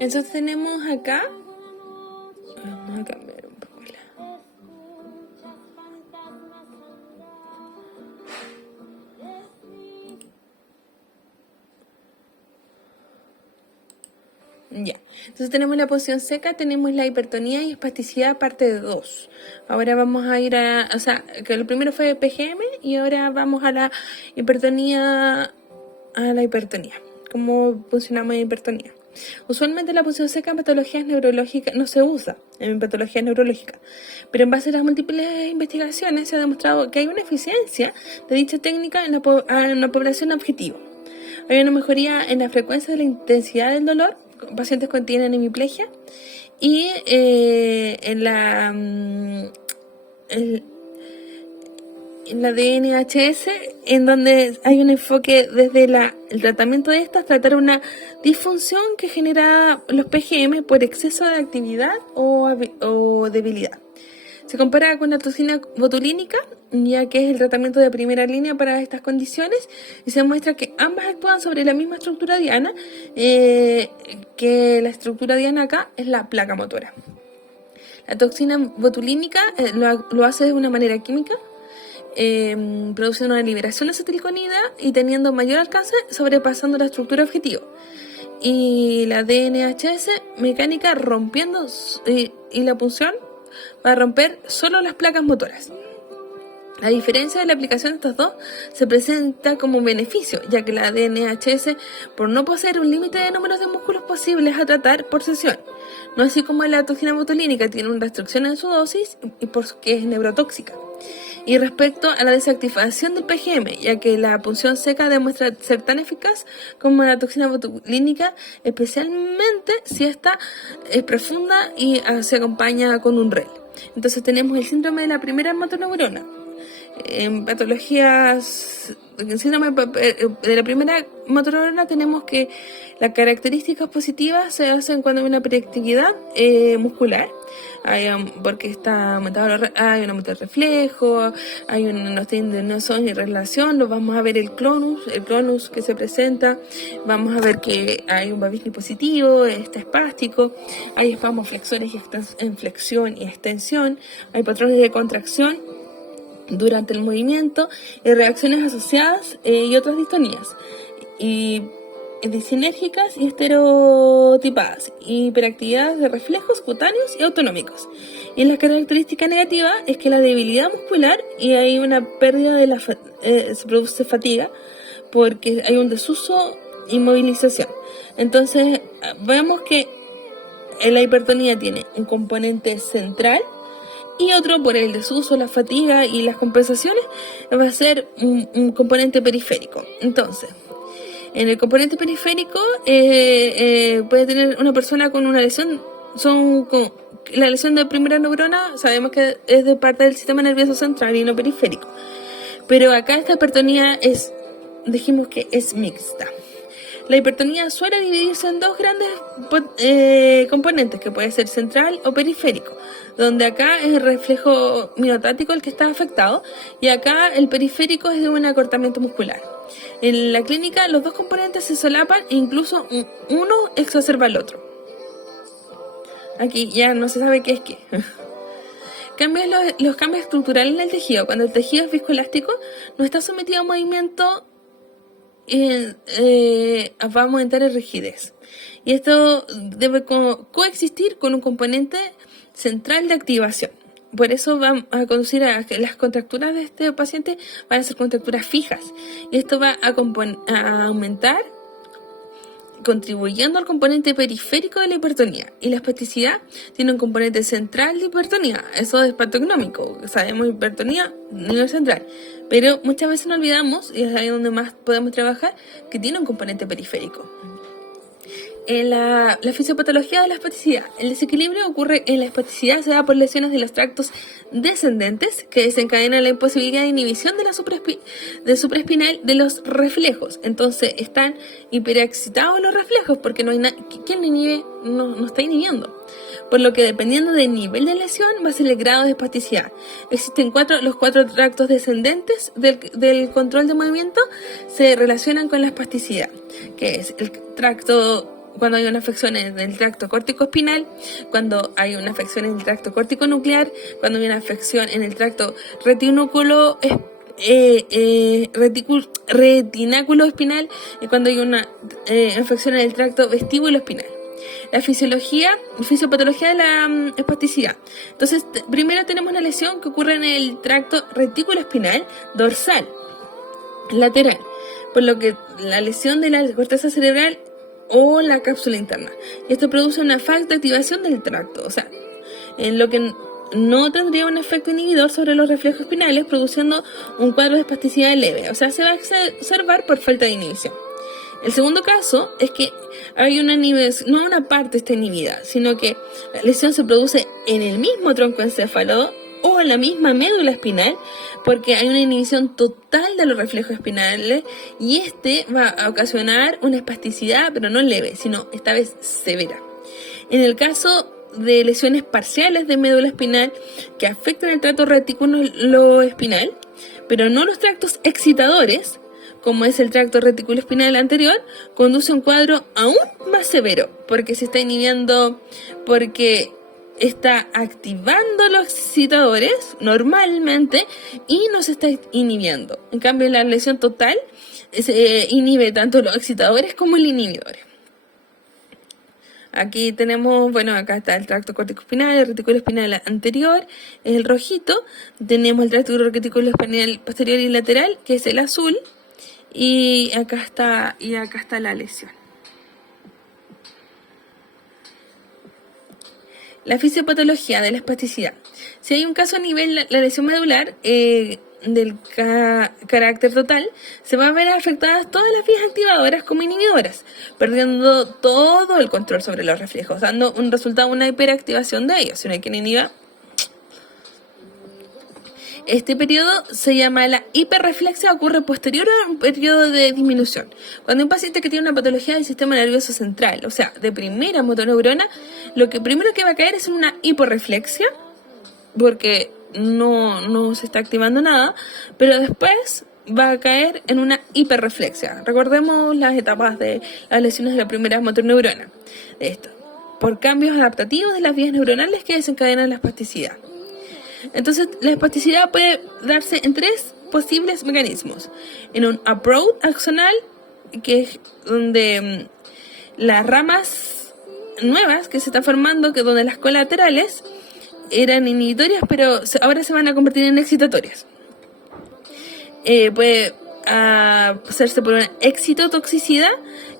Entonces tenemos acá, vamos a cambiar un poco ya. Entonces tenemos la posición seca, tenemos la hipertonía y espasticidad parte 2. Ahora vamos a ir o sea, que lo primero fue PGM y ahora vamos a la hipertonía, ¿Cómo funcionamos en hipertonía? Usualmente la posición seca en patologías neurológicas no se usa en patologías neurológicas, pero en base a las múltiples investigaciones se ha demostrado que hay una eficiencia de dicha técnica en la población objetivo. Hay una mejoría en la frecuencia de la intensidad del dolor, pacientes que tienen hemiplegia, y en la DNHS, en donde hay un enfoque desde el tratamiento de estas, tratar una disfunción que genera los PGM por exceso de actividad o debilidad. Se compara con la toxina botulínica, ya que es el tratamiento de primera línea para estas condiciones, y se muestra que ambas actúan sobre la misma estructura diana, que la estructura diana acá es la placa motora. La toxina botulínica lo hace de una manera química, produce una liberación de acetilcolina y teniendo mayor alcance sobrepasando la estructura objetivo. Y la DNHS mecánica rompiendo y la punción va a romper solo las placas motoras. La diferencia de la aplicación de estos dos se presenta como un beneficio, ya que la DNHS, por no poseer un límite de números de músculos posibles a tratar por sesión, no así como la toxina botulínica tiene una restricción en su dosis y porque es neurotóxica. Y respecto a la desactivación del PGM, ya que la punción seca demuestra ser tan eficaz como la toxina botulínica, especialmente si esta es profunda y se acompaña con un REL. Entonces tenemos el síndrome de la primera motoneurona. En patologías, en el síndrome de la primera motoneurona tenemos que las características positivas se hacen cuando hay una hiperactividad muscular, porque está aumentado, hay un aumento del reflejo, hay una tendencia y relación, lo vamos a ver el clonus que se presenta, vamos a ver que hay un babismo positivo, está espástico, hay espasmos flexores en flexión y extensión, hay patrones de contracción durante el movimiento, reacciones asociadas y otras distonías, y disinérgicas y estereotipadas, hiperactividad de reflejos cutáneos y autonómicos. Y la característica negativa es que la debilidad muscular y hay una pérdida se produce fatiga porque hay un desuso y movilización. Entonces vemos que la hipertonía tiene un componente central y otro por el desuso, la fatiga y las compensaciones va a ser un componente periférico. Entonces, en el componente periférico puede tener una persona con una lesión, la lesión de primera neurona sabemos que es de parte del sistema nervioso central y no periférico, pero acá esta hipertonía dijimos que es mixta. La hipertonía suele dividirse en dos grandes componentes, que puede ser central o periférico, donde acá es el reflejo miotático el que está afectado y acá el periférico es de un acortamiento muscular. En la clínica los dos componentes se solapan e incluso uno exacerba al otro. Aquí ya no se sabe qué es qué. Los cambios estructurales en el tejido. Cuando el tejido es viscoelástico, no está sometido a movimiento, va a aumentar la rigidez. Y esto debe coexistir con un componente central de activación. Por eso va a conducir a que las contracturas de este paciente van a ser contracturas fijas. Y esto va a aumentar, contribuyendo al componente periférico de la hipertonía. Y la espasticidad tiene un componente central de hipertonía. Eso es patognomónico. Sabemos hipertonía a nivel central. Pero muchas veces nos olvidamos, y es ahí donde más podemos trabajar, que tiene un componente periférico. En la fisiopatología de la espasticidad. El desequilibrio ocurre en la espasticidad, se da por lesiones de los tractos descendentes que desencadenan la imposibilidad de inhibición de la supraespinal de los reflejos. Entonces están hiperexcitados los reflejos porque no hay quien inhibe, no está inhibiendo. Por lo que dependiendo del nivel de lesión va a ser el grado de espasticidad. Existen los cuatro tractos descendentes del control de movimiento se relacionan con la espasticidad, que es el tracto cuando hay una afección en el tracto córtico-espinal, cuando hay una afección en el tracto córtico-nuclear, cuando hay una afección en el tracto retináculo espinal y cuando hay una afección en el tracto vestíbulo espinal. La fisiopatología de la espasticidad. Entonces, primero tenemos una lesión que ocurre en el tracto retículo espinal dorsal, lateral, por lo que la lesión de la corteza cerebral o la cápsula interna. Esto produce una falta de activación del tracto, o sea, en lo que no tendría un efecto inhibidor sobre los reflejos espinales, produciendo un cuadro de espasticidad leve, o sea, se va a observar por falta de inhibición. El segundo caso es que hay una inhibición, no una parte está inhibida, sino que la lesión se produce en el mismo tronco encéfalo o en la misma médula espinal, porque hay una inhibición total de los reflejos espinales y este va a ocasionar una espasticidad, pero no leve, sino esta vez severa. En el caso de lesiones parciales de médula espinal que afectan el tracto retículo espinal, pero no los tractos excitadores, como es el tracto retículo espinal anterior, conduce a un cuadro aún más severo, porque se está inhibiendo, porque está activando los excitadores normalmente y no se está inhibiendo. En cambio, la lesión total se inhibe tanto los excitadores como el inhibidor. Aquí tenemos, bueno, acá está el tracto corticoespinal, el retículo espinal anterior, es el rojito. Tenemos el tracto retículo espinal posterior y lateral, que es el azul. Y acá está la lesión. La fisiopatología de la espasticidad. Si hay un caso a nivel la lesión medular del carácter total, se van a ver afectadas todas las vías activadoras como inhibidoras, perdiendo todo el control sobre los reflejos, dando un resultado, una hiperactivación de ellos. Si no hay quien inhiba. Este periodo se llama la hiperreflexia, ocurre posterior a un periodo de disminución. Cuando un paciente que tiene una patología del sistema nervioso central, o sea, de primera motoneurona, lo que primero que va a caer es una hiporreflexia, porque no se está activando nada, pero después va a caer en una hiperreflexia. Recordemos las etapas de las lesiones de la primera motoneurona. Esto, por cambios adaptativos de las vías neuronales que desencadenan la espasticidad. Entonces, la espasticidad puede darse en tres posibles mecanismos. En un approach axonal, que es donde las ramas nuevas que se están formando, que donde las colaterales eran inhibitorias, pero ahora se van a convertir en excitatorias. Puede hacerse por una excitotoxicidad,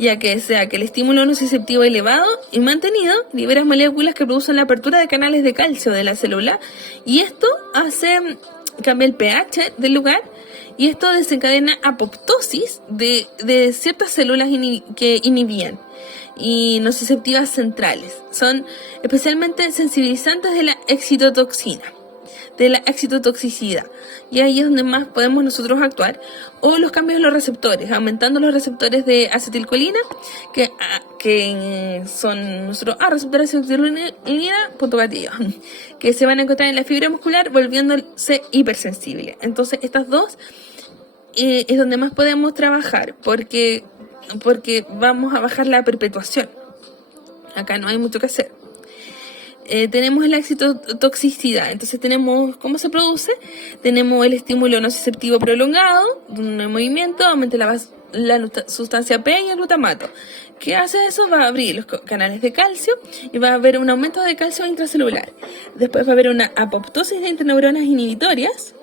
ya que sea que el estímulo nociceptivo elevado y mantenido libera moléculas que producen la apertura de canales de calcio de la célula, y esto cambia el pH del lugar, y esto desencadena apoptosis de ciertas células que inhibían y nociceptivas centrales. Son especialmente sensibilizantes de la excitotoxina, de la excitotoxicidad, y ahí es donde más podemos nosotros actuar, o los cambios en los receptores, aumentando los receptores de acetilcolina, que son nosotros, receptores de acetilcolina, punto gatillo, que se van a encontrar en la fibra muscular, volviéndose hipersensible. Entonces, estas dos es donde más podemos trabajar, porque vamos a bajar la perpetuación. Acá no hay mucho que hacer. Tenemos la excitotoxicidad. Entonces tenemos cómo se produce. Tenemos el estímulo nociceptivo prolongado, un movimiento, aumenta la sustancia P y el glutamato. ¿Qué hace eso? Va a abrir los canales de calcio y va a haber un aumento de calcio intracelular. Después va a haber una apoptosis de interneuronas inhibitorias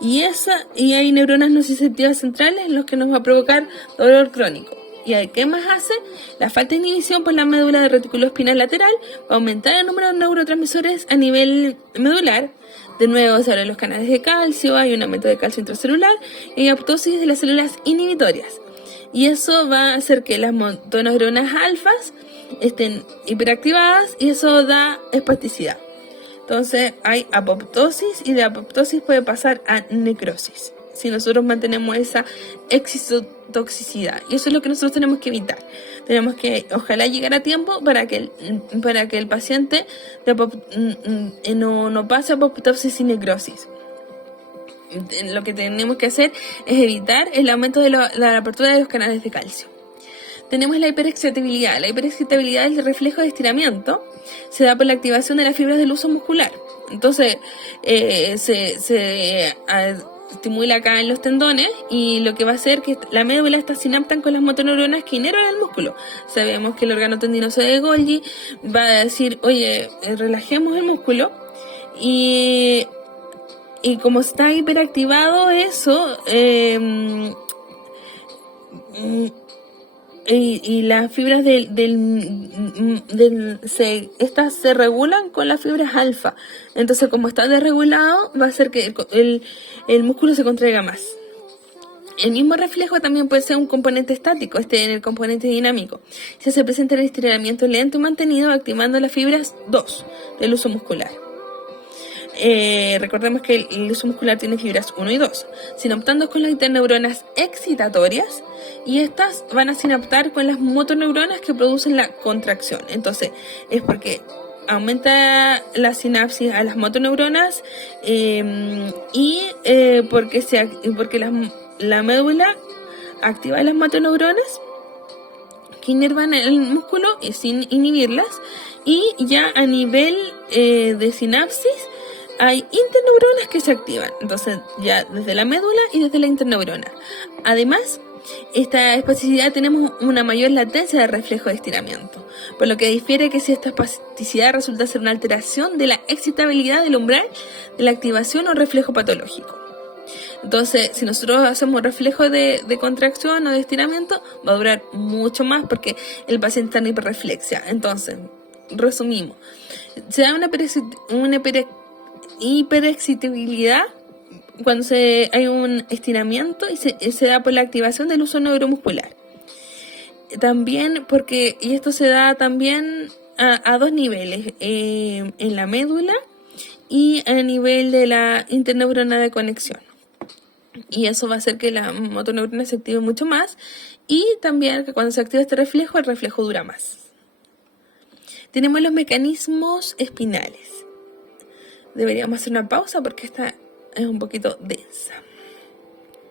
y hay neuronas nociceptivas centrales, los que nos va a provocar dolor crónico. ¿Y qué más hace? La falta de inhibición por la médula del retículo espinal lateral va a aumentar el número de neurotransmisores a nivel medular. De nuevo se abren los canales de calcio, hay un aumento de calcio intracelular y hay apoptosis de las células inhibitorias. Y eso va a hacer que las motoneuronas alfas estén hiperactivadas y eso da espasticidad. Entonces hay apoptosis y de apoptosis puede pasar a necrosis si nosotros mantenemos esa excitotoxicidad. Y eso es lo que nosotros tenemos que evitar. Tenemos que, ojalá, llegar a tiempo para que el paciente no pase a apoptosis y necrosis. Lo que tenemos que hacer es evitar el aumento de la apertura de los canales de calcio. Tenemos la hiperexcitabilidad. La hiperexcitabilidad es el reflejo de estiramiento. Se da por la activación de las fibras del uso muscular. Entonces, estimula acá en los tendones y lo que va a hacer que la médula está sinaptan con las motoneuronas que inervan el músculo. Sabemos que el órgano tendinoso de Golgi va a decir, oye, relajemos el músculo y como está hiperactivado eso, y las fibras estas se regulan con las fibras alfa. Entonces, como está desregulado, va a hacer que el músculo se contraiga más. El mismo reflejo también puede ser un componente estático, en el componente dinámico. Se presenta el estiramiento lento y mantenido activando las fibras 2 del uso muscular. Recordemos que el uso muscular tiene fibras 1 y 2, sinaptando con las interneuronas excitatorias, y estas van a sinaptar con las motoneuronas que producen la contracción. Entonces, es porque aumenta la sinapsis a las motoneuronas porque la médula activa las motoneuronas que inervan el músculo y sin inhibirlas, y ya a nivel de sinapsis hay interneuronas que se activan, entonces ya desde la médula y desde la interneurona. Además, esta espasticidad tenemos una mayor latencia de reflejo de estiramiento, por lo que difiere que si esta espasticidad resulta ser una alteración de la excitabilidad del umbral de la activación o reflejo patológico. Entonces, si nosotros hacemos un reflejo de contracción o de estiramiento, va a durar mucho más porque el paciente está en hiperreflexia. Entonces, resumimos, se da una hiperexcitabilidad cuando hay un estiramiento y se da por la activación del uso neuromuscular. También y esto se da también a dos niveles, en la médula y a nivel de la interneurona de conexión. Y eso va a hacer que la motoneurona se active mucho más, y también que cuando se activa este reflejo, el reflejo dura más. Tenemos los mecanismos espinales. Deberíamos hacer una pausa porque esta es un poquito densa.